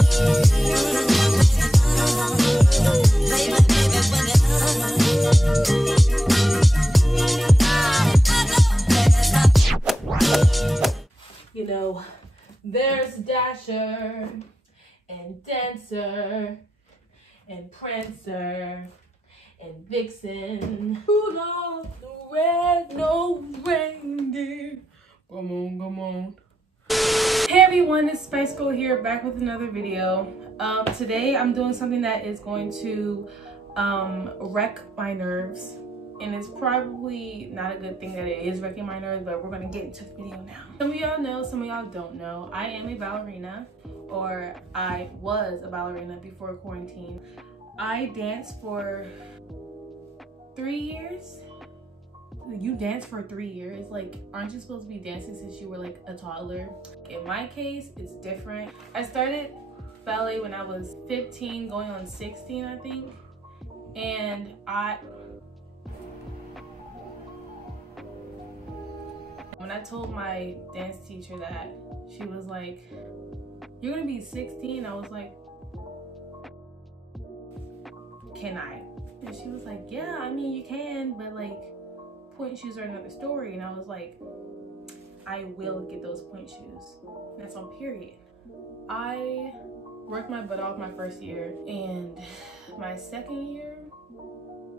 You know, there's Dasher and Dancer and Prancer and Vixen. Rudolph the red-nosed reindeer. Come on, come on. Hey everyone, it's Spice Girl here, back with another video. Today I'm doing something that is going to wreck my nerves. And it's probably not a good thing that it is wrecking my nerves, but we're gonna get into the video now. Some of y'all know, some of y'all don't know. I am a ballerina, or I was a ballerina before quarantine. I danced for 3 years. You danced for 3 years? Like, aren't you supposed to be dancing since you were like a toddler? In my case, it's different. I started ballet when I was 15, going on 16, I think. And when I told my dance teacher that, she was like, "You're gonna be 16?" I was like, "Can I?" And she was like, "Yeah, I mean, you can, but like, point shoes are another story." And I was like, "I will get those point shoes." And that's on period. I worked my butt off my first year, and my second year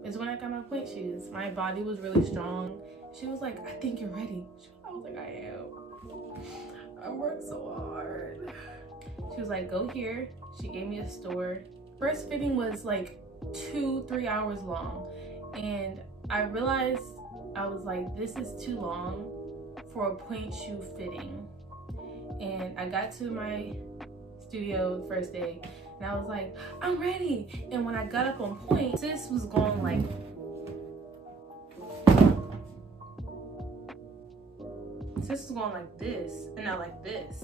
is when I got my point shoes. My body was really strong. She was like, "I think you're ready." I was like, "I am. I worked so hard." She was like, "Go here." She gave me a store. First fitting was like 2-3 hours long. And I realized, I was like, this is too long for a point shoe fitting. And I got to my studio the first day and I was like, "I'm ready." And when I got up on point, sis was going like, this and not like this.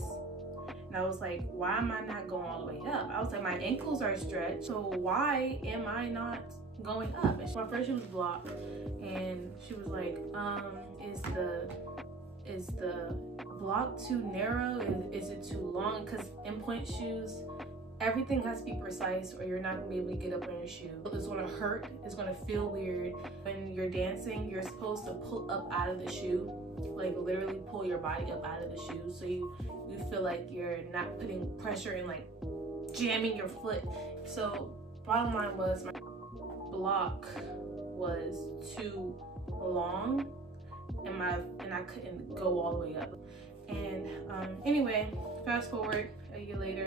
And I was like, why am I not going all the way up? I was like, my ankles are stretched, so why am I not going up? And my first shoe was blocked, and she was like, is the block too narrow? Is it too long? Because in point shoes, everything has to be precise or you're not gonna be able to get up on your shoe. It's gonna hurt, it's gonna feel weird. When you're dancing, you're supposed to pull up out of the shoe, like literally pull your body up out of the shoe, so you feel like you're not putting pressure and like jamming your foot. So bottom line was, my block was too long and I couldn't go all the way up. And anyway, fast forward a year later,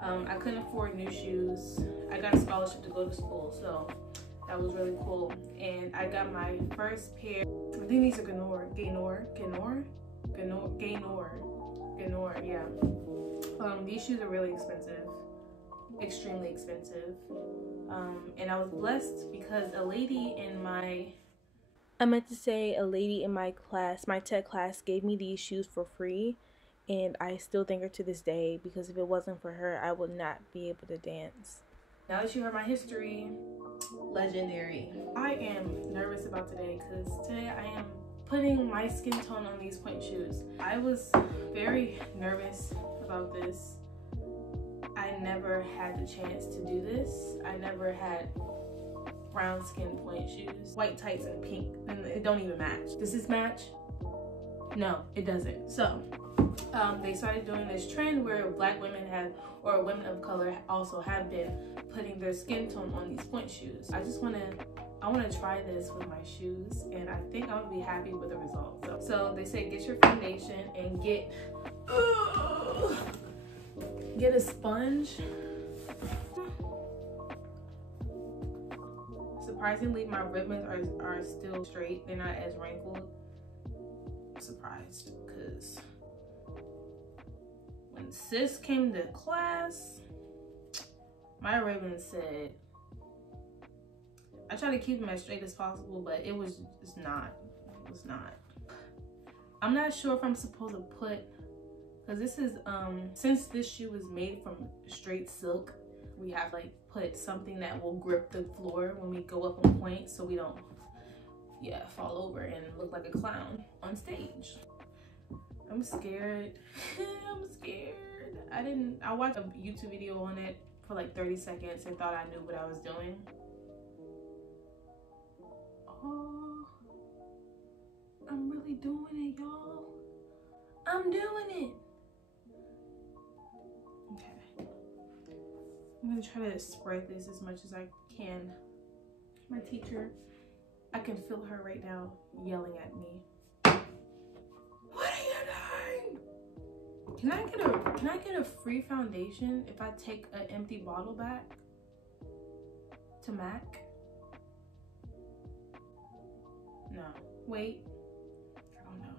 I couldn't afford new shoes. I got a scholarship to go to school, so that was really cool. And I got my first pair, I think these are Gaynor, yeah. These shoes are really expensive, extremely expensive. And I was blessed because a lady in my class, my tech class, gave me these shoes for free. And I still thank her to this day, because if it wasn't for her, I would not be able to dance. Now that you heard my history, legendary. I am nervous about today because today I am putting my skin tone on these point shoes. I was very nervous about this. I never had the chance to do this. I never had brown skin point shoes. White tights and pink, and it don't even match. Does this match? No, it doesn't. So they started doing this trend where black women have, or women of color also have been putting their skin tone on these point shoes. I want to try this with my shoes, and I think I'm gonna be happy with the results. So they say get your foundation and get a sponge. Surprisingly, my ribbons are still straight. They're not as wrinkled. I'm surprised, because when sis came to class, my ribbon said, I try to keep them as straight as possible, but it was not. I'm not sure if I'm supposed to put, because this is, since this shoe is made from straight silk, we have like put something that will grip the floor when we go up on point, so we don't, yeah, fall over and look like a clown on stage. I'm scared. I'm scared. I watched a YouTube video on it for like 30 seconds and thought I knew what I was doing. Oh, I'm really doing it, y'all. I'm doing it. Okay. I'm gonna try to spread this as much as I can. My teacher, I can feel her right now yelling at me. What are you doing? Can I get a free foundation if I take an empty bottle back to MAC? No. Wait. I don't know.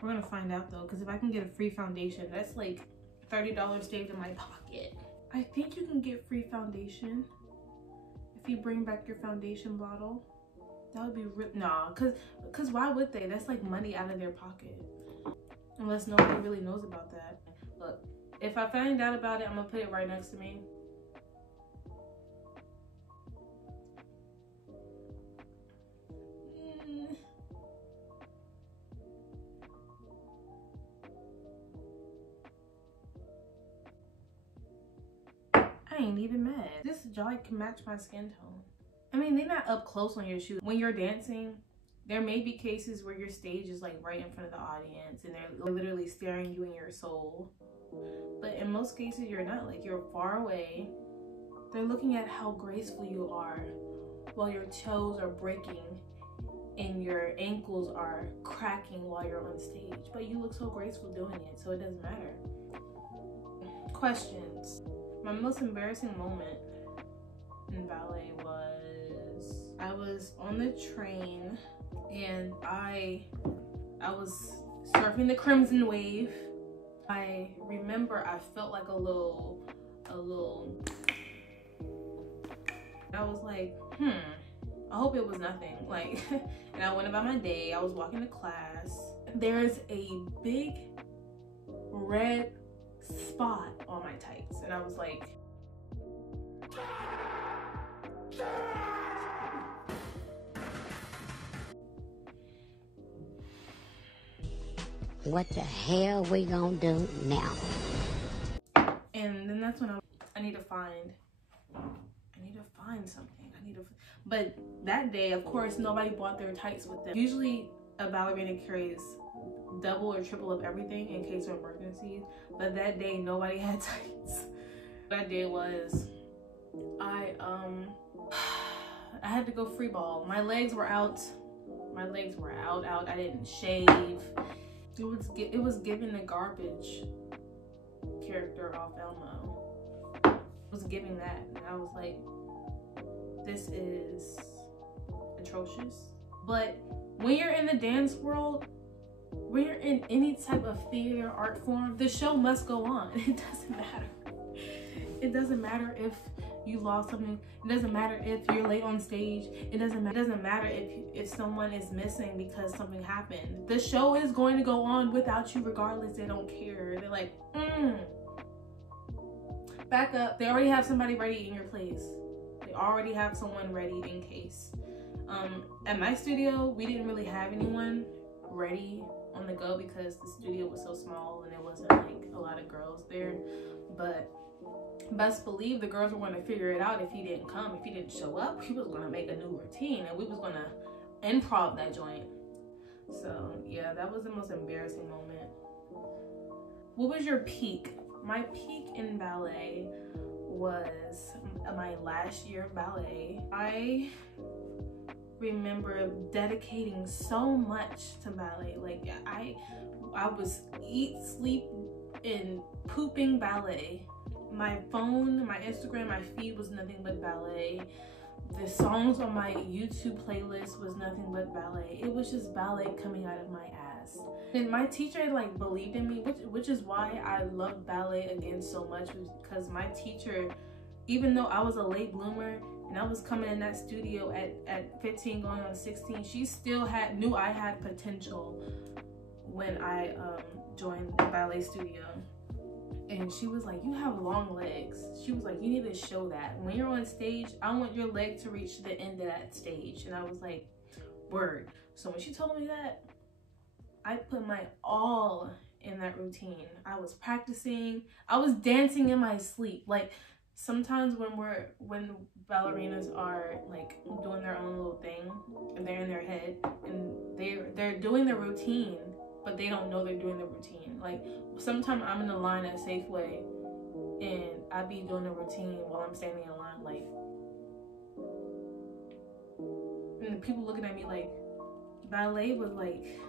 We're gonna find out though, because if I can get a free foundation, that's like $30 saved in my pocket. I think you can get free foundation if you bring back your foundation bottle. That would be nah, cause why would they? That's like money out of their pocket. Unless nobody really knows about that. Look, if I find out about it, I'm gonna put it right next to me. I ain't even mad. This joint can match my skin tone. I mean, they're not up close on your shoes. When you're dancing, there may be cases where your stage is like right in front of the audience and they're literally staring you in your soul. But in most cases, you're not. Like, you're far away. They're looking at how graceful you are while your toes are breaking and your ankles are cracking while you're on stage. But you look so graceful doing it, so it doesn't matter. Questions. My most embarrassing moment in ballet was I was on the train and I was surfing the crimson wave. I remember I felt like a little I was like, I hope it was nothing. Like, and I went about my day. I was walking to class. There's a big red spot on my tights, and I was like, what the hell we gonna do now? And then that's when I need to find something. But that day, of course, nobody bought their tights with them. Usually a ballerina carries double or triple of everything in case of emergencies, but that day nobody had tights. That day was I had to go free ball. My legs were out. I didn't shave. It was giving the garbage character off Elmo. It was giving that, and I was like, this is atrocious. But when you're in the dance world, when you're in any type of theater art form, the show must go on. It doesn't matter. It doesn't matter if you lost something. It doesn't matter if you're late on stage. It doesn't matter if someone is missing because something happened. The show is going to go on without you regardless. They don't care. They're like, back up. They already have somebody ready in your place. They already have someone ready in case. At my studio, we didn't really have anyone ready on the go because the studio was so small and there wasn't like a lot of girls there. But best believe the girls were going to figure it out if he didn't come. If he didn't show up, he was going to make a new routine and we was going to improv that joint. So yeah, that was the most embarrassing moment. What was your peak? My peak in ballet was my last year of ballet. I remember dedicating so much to ballet. Like I was eat, sleep, and pooping ballet. My phone, my Instagram, my feed was nothing but ballet. The songs on my YouTube playlist was nothing but ballet. It was just ballet coming out of my ass. And my teacher like believed in me, which is why I love ballet again so much, because my teacher, even though I was a late bloomer and I was coming in that studio at 15 going on 16, she still knew I had potential when I joined the ballet studio. And she was like, you have long legs. She was like, you need to show that. When you're on stage, I want your leg to reach the end of that stage. And I was like, word. So when she told me that, I put my all in that routine. I was practicing. I was dancing in my sleep. Like sometimes when ballerinas are like doing their own little thing and they're in their head and they're doing the routine, but they don't know they're doing the routine. Like sometimes I'm in the line at Safeway and I be doing the routine while I'm standing in line, like, and the people looking at me like ballet was like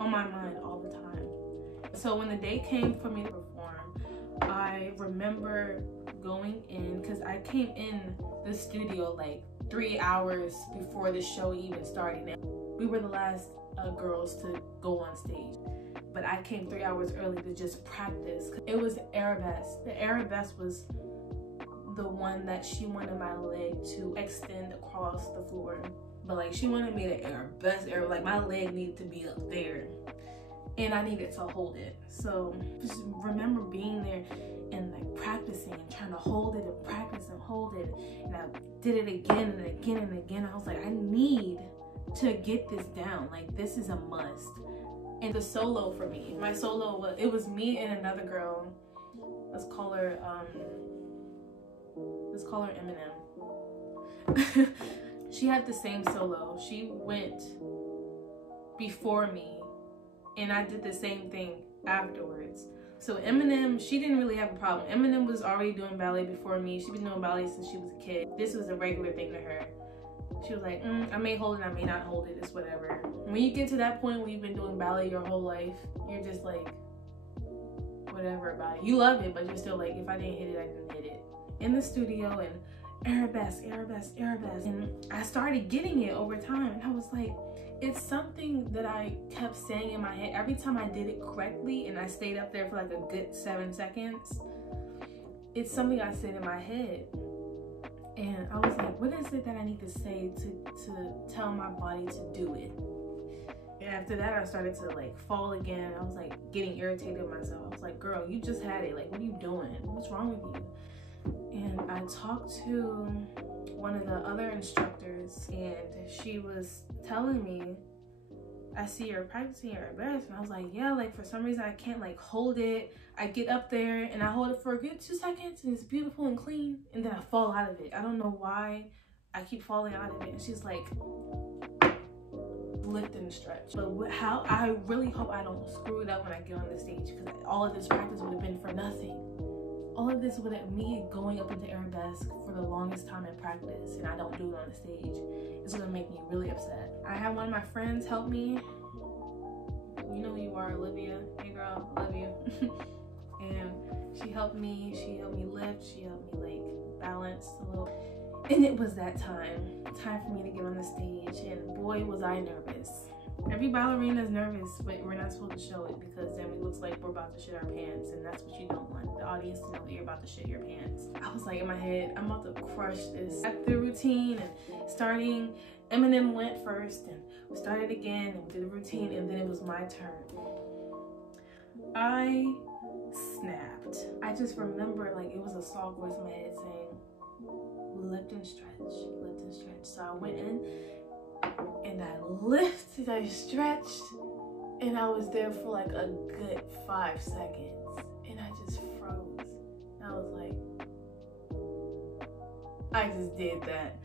on my mind all the time. So when the day came for me to perform, I remember going in, because I came in the studio like 3 hours before the show even started. We were the last girls to go on stage, but I came 3 hours early to just practice. It was arabesque. The arabesque was the one that she wanted my leg to extend across the floor, but like she wanted me to arabesque, like my leg needed to be up there and I needed to hold it. So just remember being there and like practicing and trying to hold it and practice and hold it, and I did it again and again and again. I was like, I need to get this down, like this is a must. And the solo for me, my solo was, it was me and another girl. Let's call her Eminem. She had the same solo. She went before me and I did the same thing afterwards. So Eminem, she didn't really have a problem. Eminem was already doing ballet before me. She's been doing ballet since she was a kid. This was a regular thing to her. She was like, I may hold it, I may not hold it, it's whatever. When you get to that point where you've been doing ballet your whole life, you're just like, whatever about it. You love it, but you're still like, if I didn't hit it, I didn't hit it. In the studio, and arabesque, arabesque, arabesque. And I started getting it over time, and I was like, it's something that I kept saying in my head. Every time I did it correctly, and I stayed up there for like a good 7 seconds, it's something I said in my head. And I was like, what is it that I need to say to tell my body to do it? And after that, I started to like fall again. I was like getting irritated with myself. I was like, girl, you just had it. Like, what are you doing? What's wrong with you? And I talked to one of the other instructors, and she was telling me, I see you're practicing your best. And I was like, yeah, like for some reason I can't like hold it. I get up there and I hold it for a good 2 seconds and it's beautiful and clean, and then I fall out of it. I don't know why I keep falling out of it. And she's like, lift and stretch. But how, I really hope I don't screw it up when I get on the stage, because all of this practice would have been for nothing. All of this would have me going up into arabesque for the longest time in practice, and I don't do it on the stage. It's gonna make me really upset. I had one of my friends help me. You know who you are, Olivia. Hey girl, I love you. And she helped me lift, she helped me like balance a little. And it was that time for me to get on the stage, and boy was I nervous. Every ballerina is nervous, but we're not supposed to show it, because then it looks like we're about to shit our pants, and that's what you don't want the audience to know, that you're about to shit your pants. I was like in my head, I'm about to crush this. After the routine and starting, Eminem went first, and we started again, and we did a routine, and then it was my turn. I snapped. I just remember like it was a soft voice in my head saying, lift and stretch, lift and stretch. So I went in and I lifted, I stretched, and I was there for like a good 5 seconds, and I just froze. And I was like, I just did that.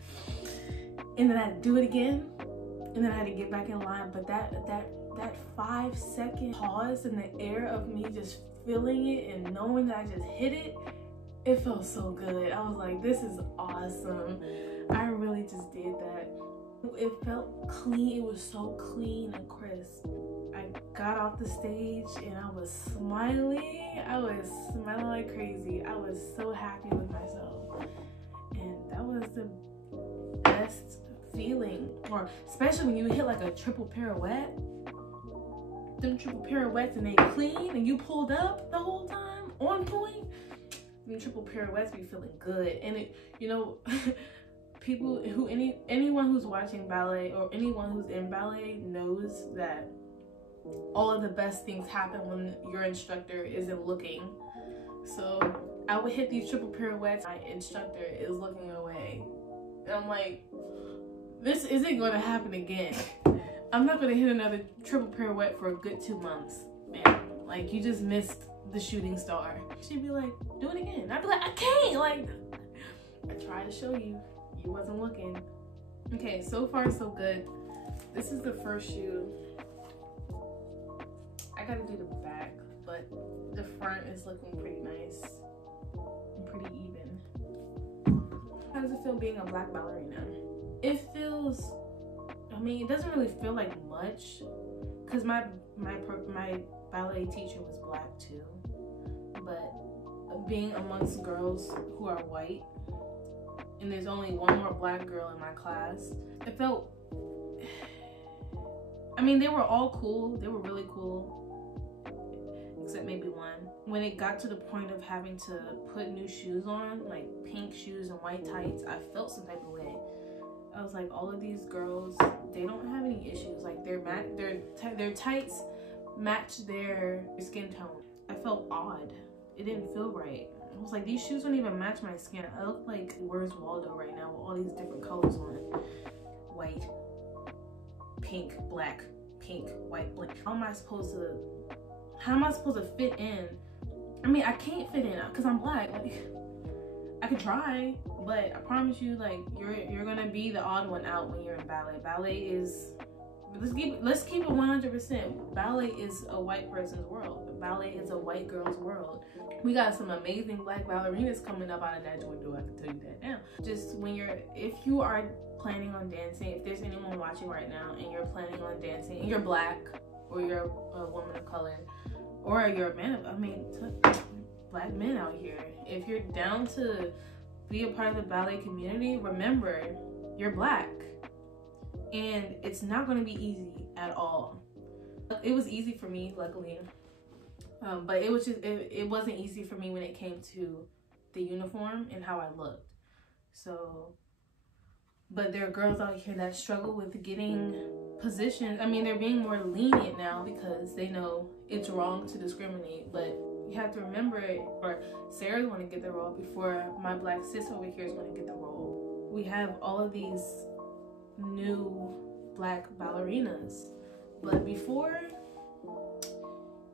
And then I had to do it again, and then I had to get back in line. But that 5 second pause in the air of me just feeling it and knowing that I just hit it, it felt so good. I was like, this is awesome. I really just did that. It felt clean. It was so clean and crisp. I got off the stage and I was smiling. I was smiling like crazy. I was so happy with myself. And that was the best feeling. Or especially when you hit like a triple pirouette. Them triple pirouettes and they clean and you pulled up the whole time on point. Them triple pirouettes be feeling good. And it, you know, people who, anyone who's watching ballet or anyone who's in ballet knows that all of the best things happen when your instructor isn't looking. So I would hit these triple pirouettes, my instructor is looking away. And I'm like, this isn't going to happen again. I'm not going to hit another triple pirouette for a good 2 months. Man. Like, you just missed the shooting star. She'd be like, do it again. I'd be like, I can't. Like, I tried to show you. You wasn't looking. Okay, so far so good. This is the first shoe. I gotta do the back, but the front is looking pretty nice and pretty even. How does it feel being a black ballerina? It feels, I mean, it doesn't really feel like much, because my ballet teacher was black too, but being amongst girls who are white, and there's only one more black girl in my class, it felt, I mean, they were all cool. They were really cool, except maybe one. When it got to the point of having to put new shoes on, like pink shoes and white tights, I felt some type of way. I was like, all of these girls, they don't have any issues. Like, their tights match their skin tone. I felt odd. It didn't feel right. I was like, these shoes don't even match my skin. I look like Where's Waldo right now with all these different colors on. White, pink, black, pink, white, black. How am I supposed to fit in? I mean, I can't fit in because I'm black. Like, I could try, but I promise you, like, you're gonna be the odd one out when you're in ballet. Ballet is, let's keep it 100%. Ballet is a white person's world. Ballet is a white girl's world. We got some amazing black ballerinas coming up out of that joint, I can tell you that now. Just if you are planning on dancing, if there's anyone watching right now and you're planning on dancing and you're black, or you're a woman of color, or you're a man of, I mean, black men out here, if you're down to be a part of the ballet community, remember, you're black. And it's not going to be easy at all. It was easy for me, luckily. But it was just, it wasn't easy for me when it came to the uniform and how I looked. So, but there are girls out here that struggle with getting positions. I mean, they're being more lenient now because they know it's wrong to discriminate. But you have to remember, or Sarah's going to get the role before my black sis over here is going to get the role. We have all of these new black ballerinas, but before, if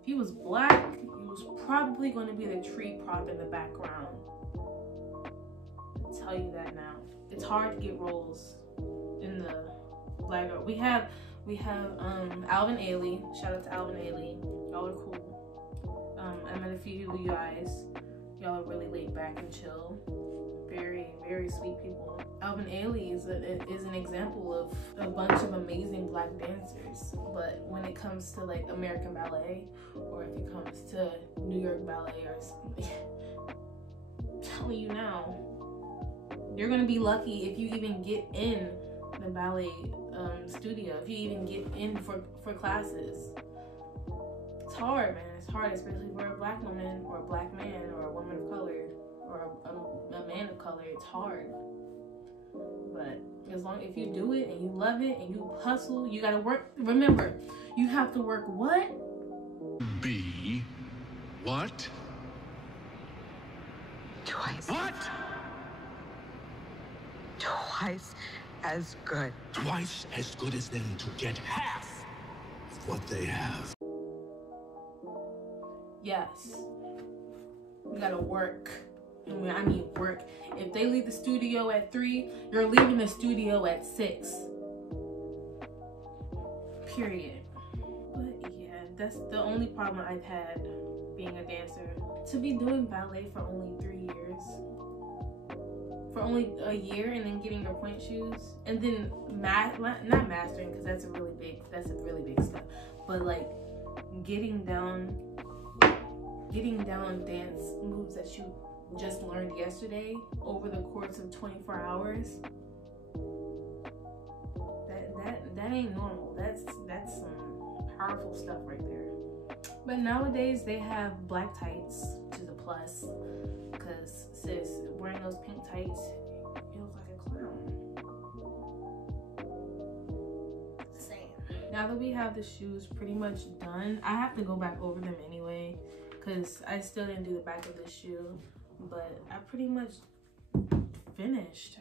he was black, he was probably going to be the tree prop in the background. I'll tell you that now. It's hard to get roles in the black girl. We have Alvin Ailey. Shout out to Alvin Ailey. Y'all are cool. I met a few of you guys. Y'all are really laid back and chill. Very, very sweet people. Alvin Ailey is an example of a bunch of amazing black dancers. But when it comes to like American ballet, or if it comes to New York ballet or something, I'm telling you now, you're gonna be lucky if you even get in the ballet studio, if you even get in for classes. It's hard, man. It's hard, especially for a black woman or a black man or a woman of color or a man of color. It's hard. But as long if you do it and you love it and you hustle, you gotta work. Remember, you have to work what? Be what? Twice. What? Twice as good. Twice as good as them to get half of what they have. Yes. You gotta work. I mean work. If they leave the studio at 3, you're leaving the studio at 6. Period. But yeah, that's the only problem I've had being a dancer. To be doing ballet for only 3 years, for only a year, and then getting your point shoes, and then not mastering, because that's a really big stuff, but like getting down dance moves that you just learned yesterday over the course of 24 hours. That ain't normal. That's some powerful stuff right there. But nowadays they have black tights, which is a plus, because sis, wearing those pink tights, you look like a clown. Same. Now that we have the shoes pretty much done, I have to go back over them anyway, because I still didn't do the back of this shoe, but I pretty much finished.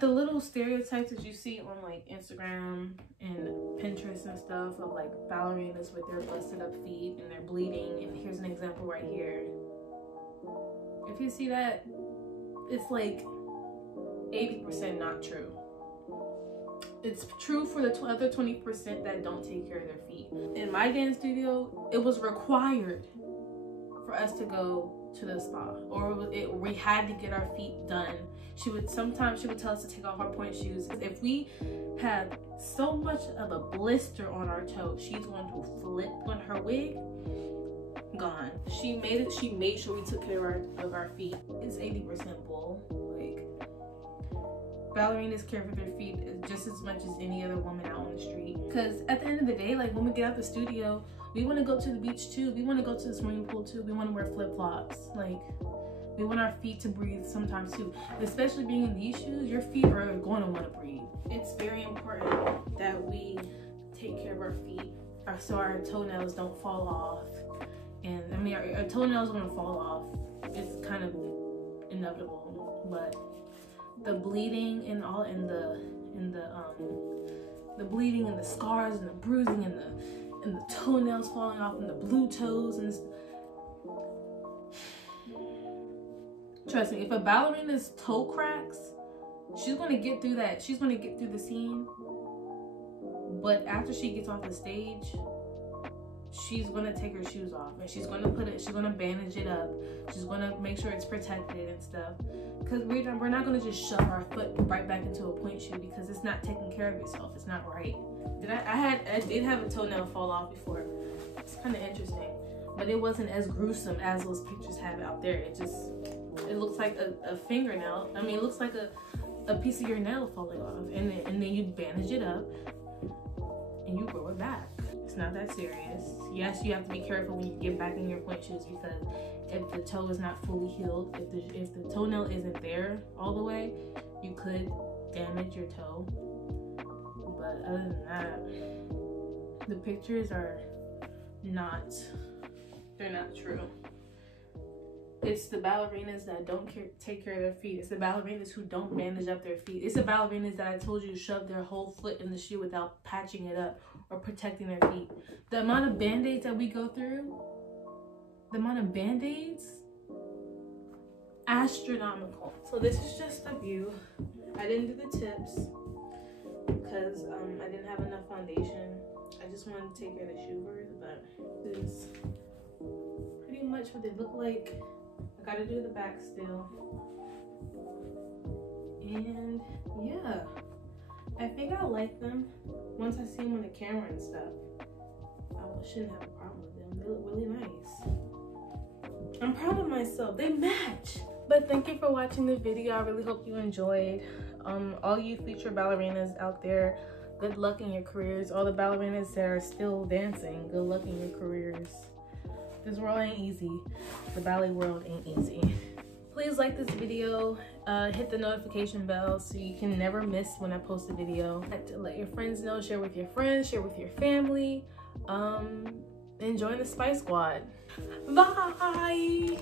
The little stereotypes that you see on like Instagram and Pinterest and stuff of like ballerinas with their busted up feet and they're bleeding. And here's an example right here. If you see that, it's like 80% not true. It's true for the other 20% that don't take care of their feet. In my dance studio, it was required for us to go to the spa, or we had to get our feet done. Sometimes she would tell us to take off our point shoes. If we had so much of a blister on our toe, she's going to flip on her wig. Gone. She made sure we took care of our feet. It's 80% bull. Like, ballerinas care for their feet just as much as any other woman out on the street. Because at the end of the day, like, when we get out the studio, we want to go to the beach too. We want to go to the swimming pool too. We want to wear flip-flops. Like, we want our feet to breathe sometimes too. Especially being in these shoes, your feet are going to want to breathe. It's very important that we take care of our feet so our toenails don't fall off. And I mean, our toenails are going to fall off. It's kind of inevitable. But the bleeding and all, and the bleeding and the scars and the bruising and the toenails falling off and the blue toes and trust me, if a ballerina's toe cracks, she's gonna get through that. She's gonna get through the scene. But after she gets off the stage, she's gonna take her shoes off and she's gonna bandage it up. She's gonna make sure it's protected and stuff. Because we're not gonna just shove our foot right back into a point shoe because it's not taking care of itself. It's not right. I did have a toenail fall off before. It's kind of interesting, but it wasn't as gruesome as those pictures have out there. It looks like a fingernail. I mean, it looks like a piece of your nail falling off, and then you bandage it up and you grow it back. It's not that serious. Yes, you have to be careful when you get back in your point shoes because if the toe is not fully healed, if the toenail isn't there all the way, you could damage your toe. But other than that, the pictures are they're not true. It's the ballerinas that don't take care of their feet. It's the ballerinas who don't bandage up their feet. It's the ballerinas that I told you shove their whole foot in the shoe without patching it up or protecting their feet. The amount of band-aids that we go through, astronomical. So this is just a view. I didn't do the tips because I didn't have enough foundation. I just wanted to take care of the shoe first, but this is pretty much what they look like. I gotta do the back still. And yeah, I think I like them. Once I see them on the camera and stuff, I shouldn't have a problem with them. They look really nice. I'm proud of myself. They match. But thank you for watching the video. I really hope you enjoyed. All you future ballerinas out there, good luck in your careers. All the ballerinas that are still dancing, good luck in your careers. This world ain't easy. The ballet world ain't easy. Please like this video, hit the notification bell so you can never miss when I post a video. Let your friends know, share with your friends, share with your family, and join the Spice Squad. Bye!